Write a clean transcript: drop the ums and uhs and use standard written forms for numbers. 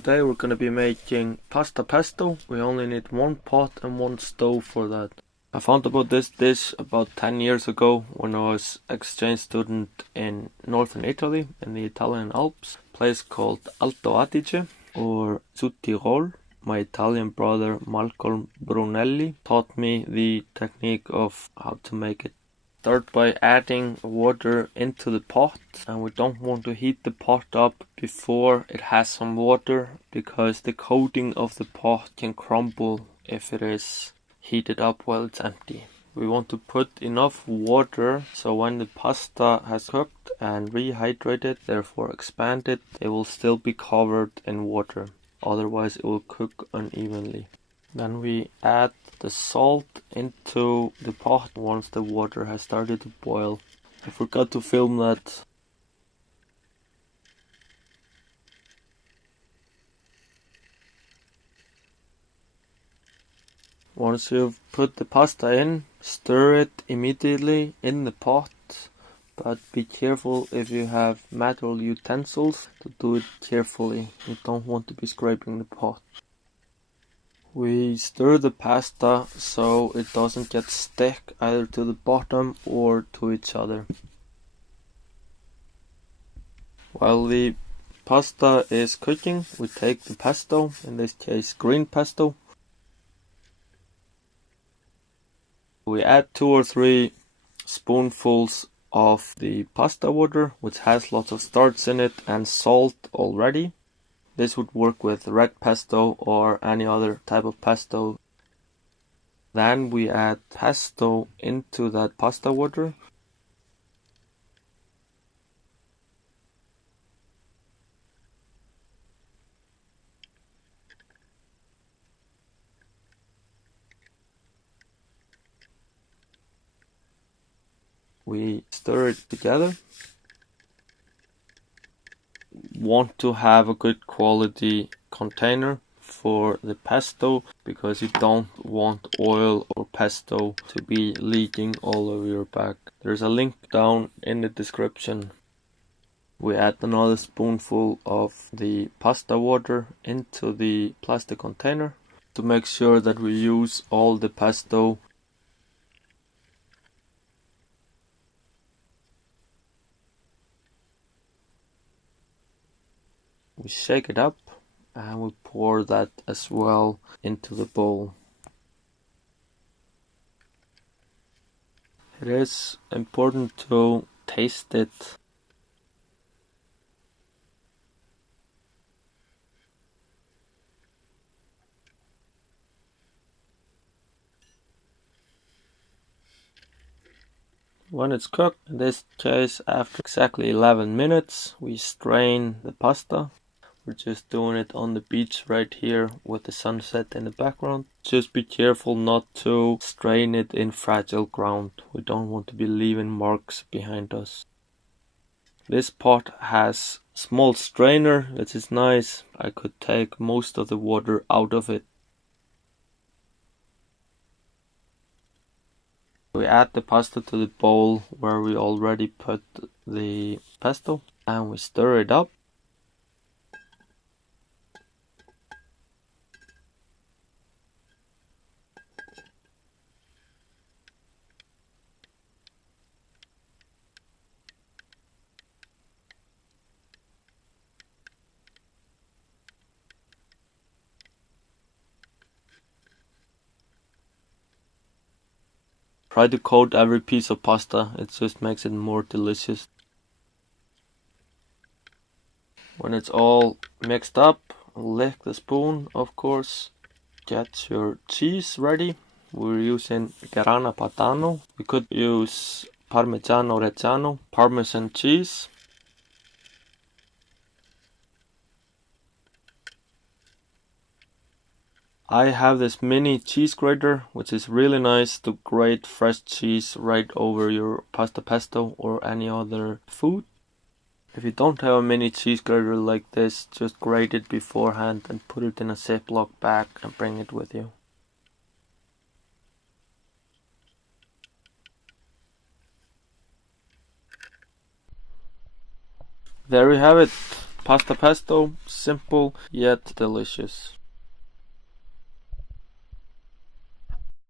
Today we're gonna be making pasta pesto. We only need one pot and one stove for that. I found about this dish about 10 years ago when I was exchange student in northern Italy in the Italian Alps, a place called Alto Adige or Südtirol. My Italian brother Malcolm Brunelli taught me the technique of how to make it. Start by adding water into the pot, and we don't want to heat the pot up before it has some water because the coating of the pot can crumble if it is heated up while it's empty. We want to put enough water so when the pasta has cooked and rehydrated, therefore expanded, it will still be covered in water. Otherwise it will cook unevenly. Then we add the salt into the pot once the water has started to boil. I forgot to film that. Once you've put the pasta in, stir it immediately in the pot, but be careful if you have metal utensils to do it carefully. You don't want to be scraping the pot. We stir the pasta so it doesn't get stuck either to the bottom or to each other. While the pasta is cooking, we take the pesto, in this case green pesto. We add 2 or 3 spoonfuls of the pasta water, which has lots of starch in it and salt already. This would work with red pesto or any other type of pesto. Then we add pesto into that pasta water. We stir it together. Want to have a good quality container for the pesto because you don't want oil or pesto to be leaking all over your bag. There's a link down in the description. We add another spoonful of the pasta water into the plastic container to make sure that we use all the pesto. We shake it up and we pour that as well into the bowl. It is important to taste it. When it's cooked, in this case after exactly 11 minutes, we strain the pasta. We're just doing it on the beach right here with the sunset in the background. Just be careful not to strain it in fragile ground. We don't want to be leaving marks behind us. This pot has small strainer, which is nice. I could take most of the water out of it. We add the pasta to the bowl where we already put the pesto and we stir it up. Try to coat every piece of pasta, it just makes it more delicious. When it's all mixed up, lick the spoon of course. Get your cheese ready. We're using Grana Padano. You could use Parmigiano Reggiano, Parmesan cheese. I have this mini cheese grater, which is really nice to grate fresh cheese right over your pasta pesto or any other food. If you don't have a mini cheese grater like this, just grate it beforehand and put it in a Ziploc bag and bring it with you. There we have it. pasta pesto, simple yet delicious.